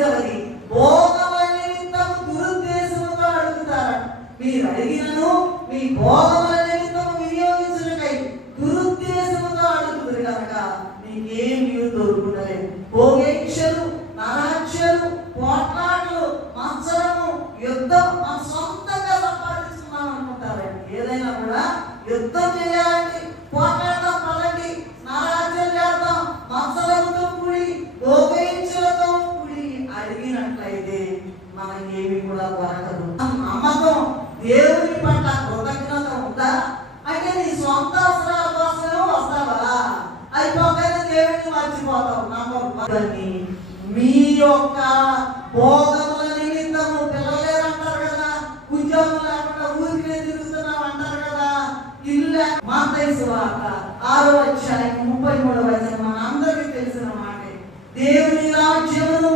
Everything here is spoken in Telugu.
మూడవది భోగముల నిమిత్తము దురుద్దేశముతో అడుగుతారు. మీరు అడిగినను మీ భోగముల నిమిత్తము వినియోగించుటకై దురుద్దేశముతో అడుగుతారు కనుక మీకేమీ దొరుకుతలేదు. భోగేక్షలు, నరహత్యలు, పోట్లాటలు, మత్సరము, యుద్ధం మన సొంతంగా సంపాదించుకున్నాం అనుకుంటారండి. ఏదైనా కూడా యుద్ధం చేయాలండి, పోట్లాడడం పడండి, నరహత్యలు చేద్దాం, మత్సరంతో కూడి భోగేక్షలతో కూడి అడిగినట్లయితే మనకేమి కూడా దొరకదు. నమ్మకం దేవుని పట్ల కృతజ్ఞత ఉందా అంటే నీ సొంత అవసరాల కోసమే వస్తావా? అయిపోగానే దేవుడిని మర్చిపోతావు. నమ్మకం మీ యొక్క భోగముల నిమిత్తము పిల్లలేరు అంటారు కదా, ఉద్యోగం లేకుండా ఊరికే తిరుగుతున్నాం అంటారు కదా, ఇల్లు మత్తయి సువార్త 6వ అధ్యాయం 33వ వచనం మన అందరికీ తెలిసిన మాట. దేవుని రాజ్యమును